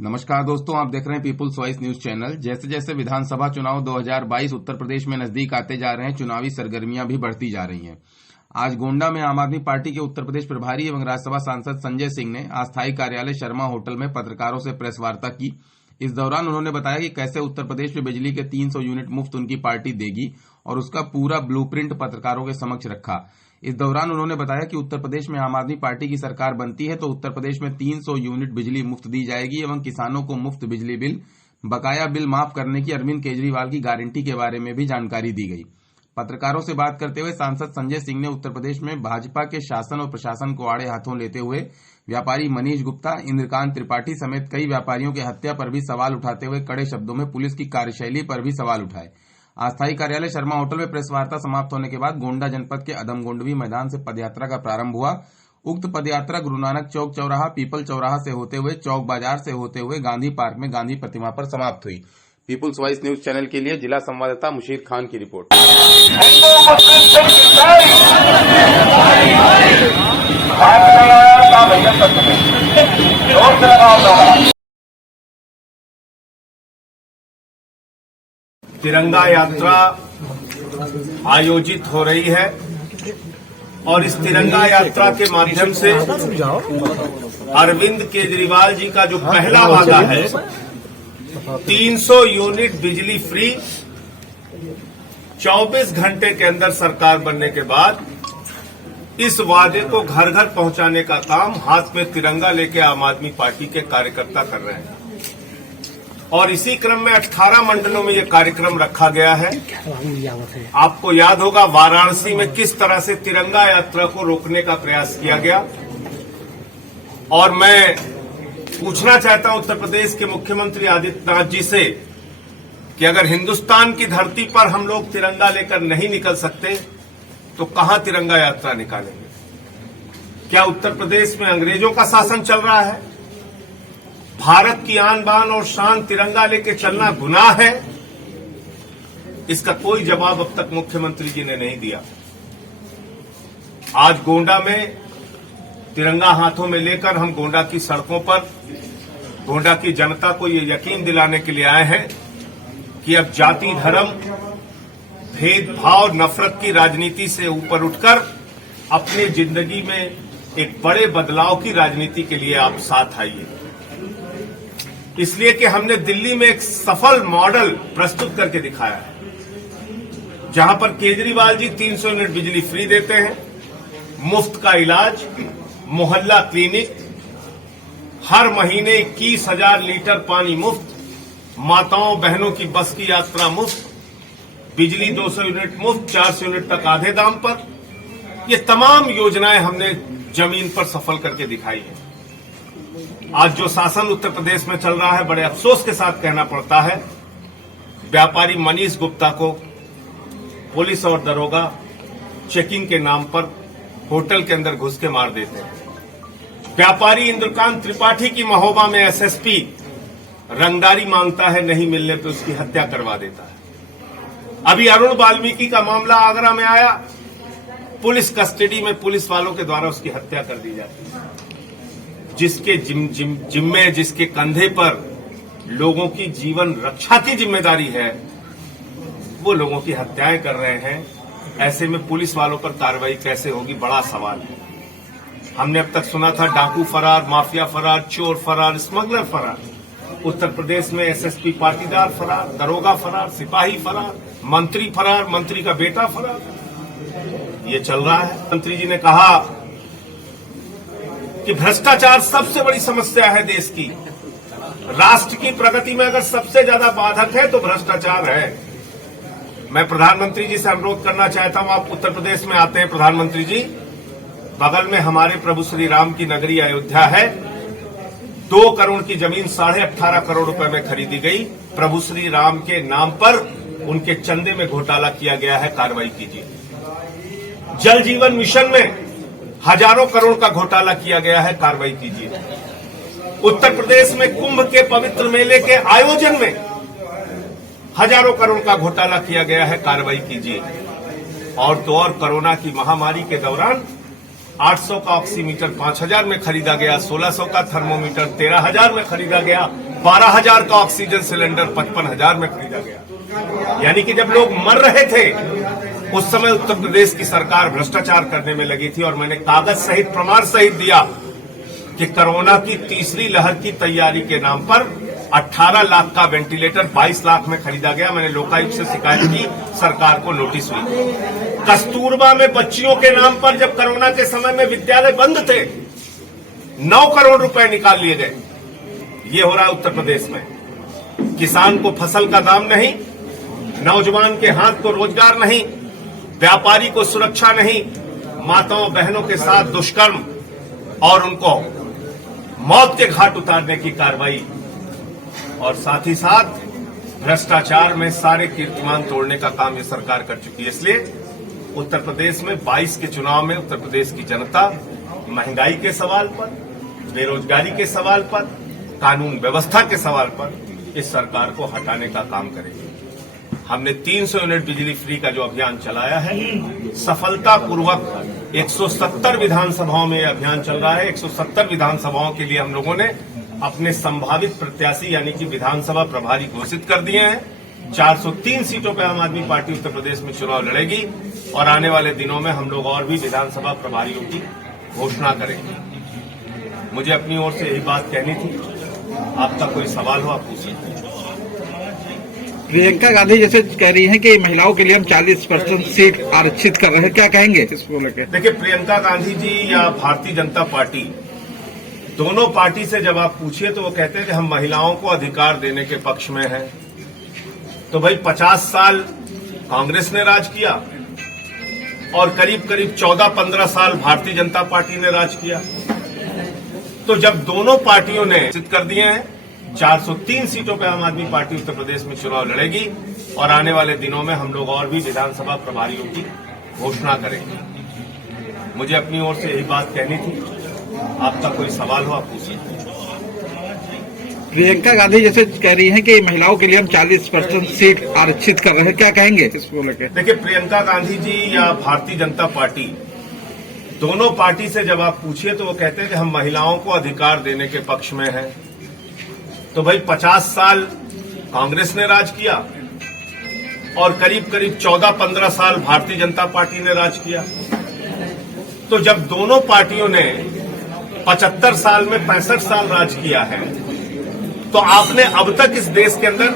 नमस्कार दोस्तों, आप देख रहे हैं पीपुल्स वॉइस न्यूज चैनल। जैसे जैसे विधानसभा चुनाव 2022 उत्तर प्रदेश में नजदीक आते जा रहे हैं, चुनावी सरगर्मियां भी बढ़ती जा रही हैं। आज गोंडा में आम आदमी पार्टी के उत्तर प्रदेश प्रभारी एवं राज्यसभा सांसद संजय सिंह ने अस्थायी कार्यालय शर्मा होटल में पत्रकारों से प्रेस वार्ता की। इस दौरान उन्होंने बताया कि कैसे उत्तर प्रदेश में बिजली के 300 यूनिट मुफ्त उनकी पार्टी देगी और उसका पूरा ब्लूप्रिंट पत्रकारों के समक्ष रखा। इस दौरान उन्होंने बताया कि उत्तर प्रदेश में आम आदमी पार्टी की सरकार बनती है तो उत्तर प्रदेश में 300 यूनिट बिजली मुफ्त दी जाएगी एवं किसानों को मुफ्त बिजली बिल, बकाया बिल माफ करने की अरविंद केजरीवाल की गारंटी के बारे में भी जानकारी दी गई। पत्रकारों से बात करते हुए सांसद संजय सिंह ने उत्तर प्रदेश में भाजपा के शासन और प्रशासन को आड़े हाथों लेते हुए व्यापारी मनीष गुप्ता, इंद्रकांत त्रिपाठी समेत कई व्यापारियों की हत्या पर भी सवाल उठाते हुए कड़े शब्दों में पुलिस की कार्यशैली पर भी सवाल उठाए। अस्थायी कार्यालय शर्मा होटल में प्रेस वार्ता समाप्त होने के बाद गोंडा जनपद के अदमगोंडवी मैदान से पदयात्रा का प्रारंभ हुआ। उक्त पदयात्रा गुरु नानक चौक चौराहा, पीपल चौराहा से होते हुए चौक बाजार से होते हुए गांधी पार्क में गांधी प्रतिमा पर समाप्त हुई। पीपुल्स वॉइस न्यूज चैनल के लिए जिला संवाददाता मुशीर खान की रिपोर्ट। तिरंगा यात्रा आयोजित हो रही है और इस तिरंगा यात्रा के माध्यम से अरविंद केजरीवाल जी का जो पहला वादा है 300 यूनिट बिजली फ्री 24 घंटे के अंदर सरकार बनने के बाद इस वादे को घर घर पहुंचाने का काम हाथ में तिरंगा लेके आम आदमी पार्टी के कार्यकर्ता कर रहे हैं और इसी क्रम में 18 मंडलों में यह कार्यक्रम रखा गया है। आपको याद होगा वाराणसी में किस तरह से तिरंगा यात्रा को रोकने का प्रयास किया गया और मैं पूछना चाहता हूं उत्तर प्रदेश के मुख्यमंत्री आदित्यनाथ जी से कि अगर हिंदुस्तान की धरती पर हम लोग तिरंगा लेकर नहीं निकल सकते तो कहां तिरंगा यात्रा निकालेंगे? क्या उत्तर प्रदेश में अंग्रेजों का शासन चल रहा है? भारत की आन बान और शान तिरंगा लेके चलना गुनाह है? इसका कोई जवाब अब तक मुख्यमंत्री जी ने नहीं दिया। आज गोंडा में तिरंगा हाथों में लेकर हम गोंडा की सड़कों पर गोंडा की जनता को ये यकीन दिलाने के लिए आए हैं कि अब जाति, धर्म, भेदभाव, नफरत की राजनीति से ऊपर उठकर अपनी जिंदगी में एक बड़े बदलाव की राजनीति के लिए आप साथ आइए। इसलिए कि हमने दिल्ली में एक सफल मॉडल प्रस्तुत करके दिखाया है जहां पर केजरीवाल जी 300 यूनिट बिजली फ्री देते हैं, मुफ्त का इलाज, मोहल्ला क्लिनिक, हर महीने 21,000 लीटर पानी मुफ्त, माताओं बहनों की बस की यात्रा मुफ्त, बिजली 200 यूनिट मुफ्त, 400 यूनिट तक आधे दाम पर। ये तमाम योजनाएं हमने जमीन पर सफल करके दिखाई है। आज जो शासन उत्तर प्रदेश में चल रहा है, बड़े अफसोस के साथ कहना पड़ता है, व्यापारी मनीष गुप्ता को पुलिस और दरोगा चेकिंग के नाम पर होटल के अंदर घुस के मार देते हैं। व्यापारी इंद्रकांत त्रिपाठी की महोबा में एसएसपी रंगदारी मांगता है, नहीं मिलने पर उसकी हत्या करवा देता है। अभी अरुण वाल्मीकि का मामला आगरा में आया, पुलिस कस्टडी में पुलिस वालों के द्वारा उसकी हत्या कर दी जाती है। जिसके जिम्मे, जिसके कंधे पर लोगों की जीवन रक्षा की जिम्मेदारी है, वो लोगों की हत्याएं कर रहे हैं। ऐसे में पुलिस वालों पर कार्रवाई कैसे होगी, बड़ा सवाल है। हमने अब तक सुना था डाकू फरार, माफिया फरार, चोर फरार, स्मगलर फरार। उत्तर प्रदेश में एसएसपी पाटीदार फरार, दरोगा फरार, सिपाही फरार, मंत्री फरार, मंत्री का बेटा फरार। ये चल रहा है। मंत्री जी ने कहा कि भ्रष्टाचार सबसे बड़ी समस्या है देश की। राष्ट्र की प्रगति में अगर सबसे ज्यादा बाधक है तो भ्रष्टाचार है। मैं प्रधानमंत्री जी से अनुरोध करना चाहता हूं, आप उत्तर प्रदेश में आते हैं प्रधानमंत्री जी, बगल में हमारे प्रभु श्री राम की नगरी अयोध्या है। 2 करोड़ की जमीन 18.5 करोड़ रुपए में खरीदी गई। प्रभु श्री राम के नाम पर उनके चंदे में घोटाला किया गया है, कार्रवाई कीजिए। जल जीवन मिशन में हजारों करोड़ का घोटाला किया गया है, कार्रवाई कीजिए। उत्तर प्रदेश में कुंभ के पवित्र मेले के आयोजन में हजारों करोड़ का घोटाला किया गया है, कार्रवाई कीजिए। और तो और कोरोना की महामारी के दौरान 800 का ऑक्सीमीटर 5,000 में खरीदा गया, 1,600 का थर्मोमीटर 13,000 में खरीदा गया, 12,000 का ऑक्सीजन सिलेंडर 55,000 में खरीदा गया। यानी कि जब लोग मर रहे थे उस समय उत्तर प्रदेश की सरकार भ्रष्टाचार करने में लगी थी और मैंने कागज सहित प्रमाण सहित दिया कि कोरोना की तीसरी लहर की तैयारी के नाम पर 18 लाख का वेंटिलेटर 22 लाख में खरीदा गया। मैंने लोकायुक्त से शिकायत की, सरकार को नोटिस हुई। कस्तूरबा में बच्चियों के नाम पर जब कोरोना के समय में विद्यालय बंद थे 9 करोड़ रुपए निकाल लिए गए। ये हो रहा है उत्तर प्रदेश में। किसान को फसल का दाम नहीं, नौजवान के हाथ को रोजगार नहीं, व्यापारी को सुरक्षा नहीं, माताओं बहनों के साथ दुष्कर्म और उनको मौत के घाट उतारने की कार्रवाई और साथ ही साथ भ्रष्टाचार में सारे कीर्तिमान तोड़ने का काम ये सरकार कर चुकी है। इसलिए उत्तर प्रदेश में 22 के चुनाव में उत्तर प्रदेश की जनता महंगाई के सवाल पर, बेरोजगारी के सवाल पर, कानून व्यवस्था के सवाल पर इस सरकार को हटाने का काम करेगी। हमने 300 यूनिट बिजली फ्री का जो अभियान चलाया है, सफलतापूर्वक 170 विधानसभाओं में यह अभियान चल रहा है। 170 विधानसभाओं के लिए हम लोगों ने अपने संभावित प्रत्याशी यानी कि विधानसभा प्रभारी घोषित कर दिए हैं। 403 सीटों पर आम आदमी पार्टी उत्तर प्रदेश में चुनाव लड़ेगी और आने वाले दिनों में हम लोग और भी विधानसभा प्रभारियों की घोषणा करेंगे। मुझे अपनी ओर से यही बात कहनी थी। आपका कोई सवाल हो आप पूछिए। प्रियंका गांधी जैसे कह रही हैं कि महिलाओं के लिए हम 40% सीट आरक्षित कर रहे हैं, क्या कहेंगे इसको लेकर? देखिए, प्रियंका गांधी जी या भारतीय जनता पार्टी, दोनों पार्टी से जब आप पूछिए तो वो कहते हैं कि हम महिलाओं को अधिकार देने के पक्ष में हैं। तो भाई 50 साल कांग्रेस ने राज किया और करीब करीब 14-15 साल भारतीय जनता पार्टी ने राज किया। तो जब दोनों पार्टियों ने सिद्ध कर दिए हैं, 403 सीटों पर आम आदमी पार्टी उत्तर प्रदेश में चुनाव लड़ेगी और आने वाले दिनों में हम लोग और भी विधानसभा प्रभारियों की घोषणा करेंगे। मुझे अपनी ओर से यही बात कहनी थी। आपका कोई सवाल हो आप पूछिए। प्रियंका गांधी जैसे कह रही हैं कि महिलाओं के लिए हम 40% सीट आरक्षित कर रहे हैं, क्या कहेंगे इसको लेकर? देखिए, प्रियंका गांधी जी या भारतीय जनता पार्टी, दोनों पार्टी से जब आप पूछिए तो वो कहते हैं कि हम महिलाओं को अधिकार देने के पक्ष में हैं। तो भाई 50 साल कांग्रेस ने राज किया और करीब करीब 14-15 साल भारतीय जनता पार्टी ने राज किया। तो जब दोनों पार्टियों ने 75 साल में 65 साल राज किया है, तो आपने अब तक इस देश के अंदर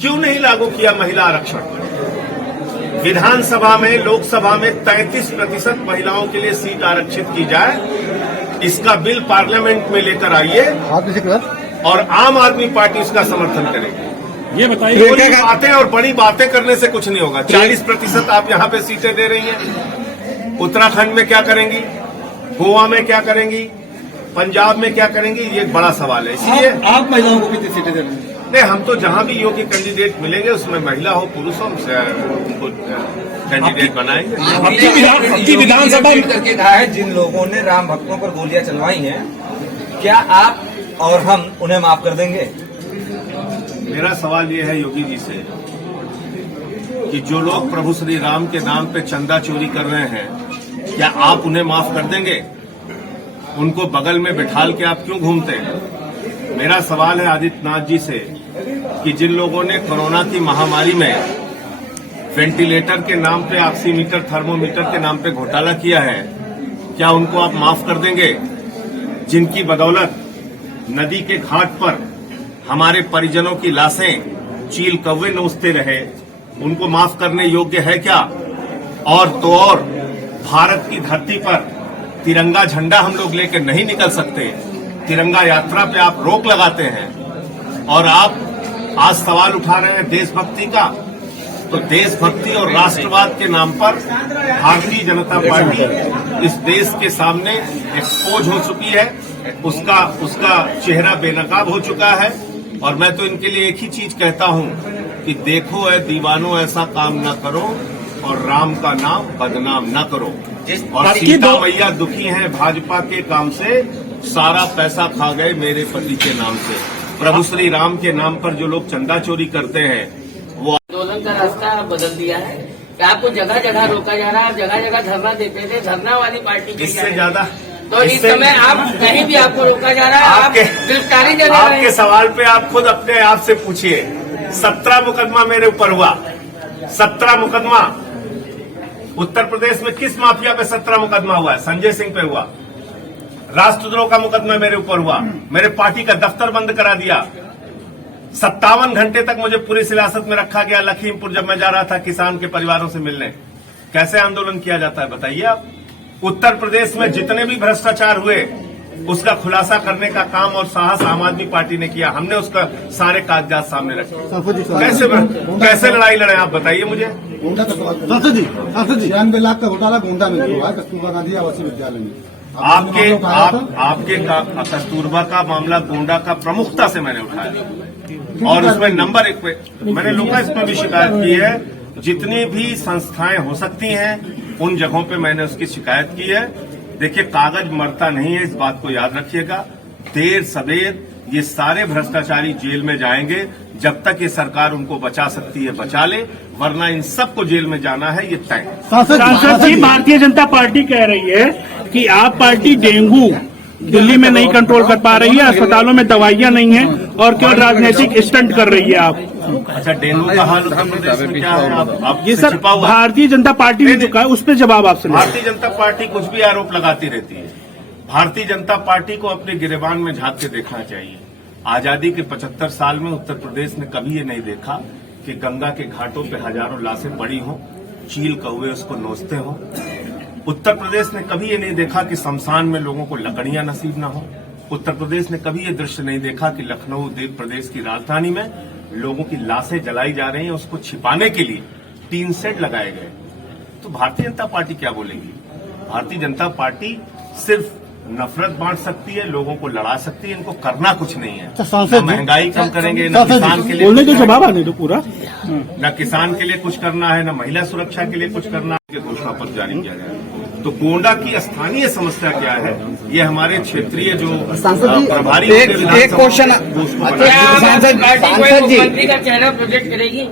क्यों नहीं लागू किया महिला आरक्षण? विधानसभा में, लोकसभा में 33% महिलाओं के लिए सीट आरक्षित की जाए। इसका बिल पार्लियामेंट में लेकर आइए और आम आदमी पार्टी उसका समर्थन करेगी। ये बताइए, बड़ी बातें और बड़ी बातें करने से कुछ नहीं होगा। 40% आप यहाँ पे सीटें दे रही हैं। उत्तराखंड में क्या करेंगी, गोवा में क्या करेंगी, पंजाब में क्या करेंगी, ये एक बड़ा सवाल है। इसलिए आप महिलाओं को कितनी सीटें दे रहे हैं? नहीं, हम तो जहां भी योग्य कैंडिडेट मिलेंगे उसमें महिला हो पुरुष हो उनको कैंडिडेट बनाएंगे। आपकी विधानसभा करके कहा है जिन लोगों ने राम भक्तों पर गोलियां चलवाई हैं, क्या आप और हम उन्हें माफ कर देंगे? मेरा सवाल ये है योगी जी से कि जो लोग प्रभु श्री राम के नाम पे चंदा चोरी कर रहे हैं, क्या आप उन्हें माफ कर देंगे? उनको बगल में बिठाल के आप क्यों घूमते हैं? मेरा सवाल है आदित्यनाथ जी से कि जिन लोगों ने कोरोना की महामारी में वेंटिलेटर के नाम पे, ऑक्सीमीटर, थर्मोमीटर के नाम पे घोटाला किया है, क्या उनको आप माफ कर देंगे? जिनकी बदौलत नदी के घाट पर हमारे परिजनों की लाशें चील कौवे नोचते रहे, उनको माफ करने योग्य है क्या? और तो और भारत की धरती पर तिरंगा झंडा हम लोग लेकर नहीं निकल सकते। तिरंगा यात्रा पे आप रोक लगाते हैं और आप आज सवाल उठा रहे हैं देशभक्ति का। तो देशभक्ति और राष्ट्रवाद के नाम पर भारतीय जनता पार्टी इस देश के सामने एक्सपोज हो चुकी है। उसका चेहरा बेनकाब हो चुका है। और मैं तो इनके लिए एक ही चीज कहता हूं कि देखो ऐ दीवानों, ऐसा काम न करो और राम का नाम बदनाम न करो। और सीता मैया दुखी हैं भाजपा के काम से, सारा पैसा खा गए मेरे पति के नाम से। प्रभु श्री राम के नाम पर जो लोग चंदा चोरी करते हैं वो आंदोलन का रास्ता बदल दिया है कि आपको जगह जगह रोका जा रहा है। आप जगह जगह धरना देते थे, धरना वाली पार्टी इससे ज्यादा तो इस इससे- समय आप कहीं भी आपको रोका जा रहा है, आप आपके गिरफ्तारी दे रहे आपके हैं। सवाल पे आप खुद अपने आप से पूछिए। 17 मुकदमा मेरे ऊपर हुआ, 17 मुकदमा। उत्तर प्रदेश में किस माफिया पे 17 मुकदमा हुआ है? संजय सिंह पे हुआ। राष्ट्रद्रोह का मुकदमा मेरे ऊपर हुआ, मेरे पार्टी का दफ्तर बंद करा दिया। 57 घंटे तक मुझे पुलिस हिरासत में रखा गया लखीमपुर, जब मैं जा रहा था किसान के परिवारों से मिलने। कैसे आंदोलन किया जाता है बताइए आप। उत्तर प्रदेश में जितने भी भ्रष्टाचार हुए उसका खुलासा करने का काम और साहस आम आदमी पार्टी ने किया। हमने उसका सारे कागजात सामने रखे। कैसे लड़ाई लड़े आप बताइए मुझे। सांसद जी 96 लाख का घोटाला गोंडा में हुआ है, कस्तूरबा गांधी आवासीय विद्यालय में। आपके कस्तूरबा का मामला गोंडा का प्रमुखता से मैंने उठाया और उसमें नंबर 1 पे मैंने लोकायुक्त में भी शिकायत की है। जितनी भी संस्थाएं हो सकती हैं उन जगहों पे मैंने उसकी शिकायत की है। देखिए, कागज मरता नहीं है, इस बात को याद रखिएगा। देर सवेर ये सारे भ्रष्टाचारी जेल में जाएंगे। जब तक ये सरकार उनको बचा सकती है बचा ले, वरना इन सबको जेल में जाना है, ये तय। सांसद जी, भारतीय जनता पार्टी कह रही है कि आप पार्टी डेंगू दिल्ली में नहीं कंट्रोल कर पा रही है, अस्पतालों में दवाइयां नहीं है और केवल राजनीतिक स्टंट कर रही है आप। अच्छा, डेंगू का हाल उत्तर प्रदेश में क्या है? आप ये सर छिपा हुआ। भारतीय जनता पार्टी ने जो कहा उस पर जवाब आपसे लें। भारतीय जनता पार्टी कुछ भी आरोप लगाती रहती है। भारतीय जनता पार्टी को अपने गिरेबान में झांक के देखना चाहिए। आजादी के 75 साल में उत्तर प्रदेश ने कभी ये नहीं देखा कि गंगा के घाटों पे हजारों लाशें पड़ी हों, चील कौवे उसको नोचते हों। उत्तर प्रदेश ने कभी ये नहीं देखा कि शमशान में लोगों को लकड़ियां नसीब न हो। उत्तर प्रदेश ने कभी ये दृश्य नहीं देखा कि लखनऊ प्रदेश की राजधानी में लोगों की लाशें जलाई जा रही हैं, उसको छिपाने के लिए टीन शेड लगाए गए। तो भारतीय जनता पार्टी क्या बोलेगी? भारतीय जनता पार्टी सिर्फ नफरत बांट सकती है, लोगों को लड़ा सकती है, इनको करना कुछ नहीं है। न महंगाई कम करेंगे, न किसान के लिए बोलने के जवाब आने दो पूरा। न किसान के लिए कुछ करना है, न महिला सुरक्षा के लिए कुछ करना है। घोषणा पत्र जारी किया गया है। तो गोंडा की स्थानीय समस्या क्या है, ये हमारे क्षेत्रीय जो प्रभारी एक क्वेश्चन सांसद जी, मंत्री का चेहरा प्रोजेक्ट करेगी।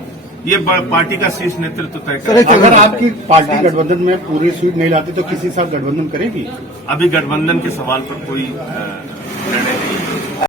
ये पार्टी का शीर्ष नेतृत्व तय करेगा। अगर आपकी पार्टी गठबंधन में पूरी सीट नहीं लाती तो किसी साथ गठबंधन करेगी? अभी गठबंधन के सवाल पर कोई निर्णय